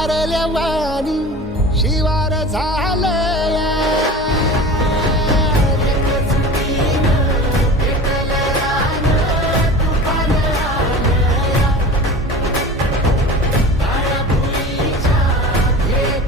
लई वाणी शिवार झालं.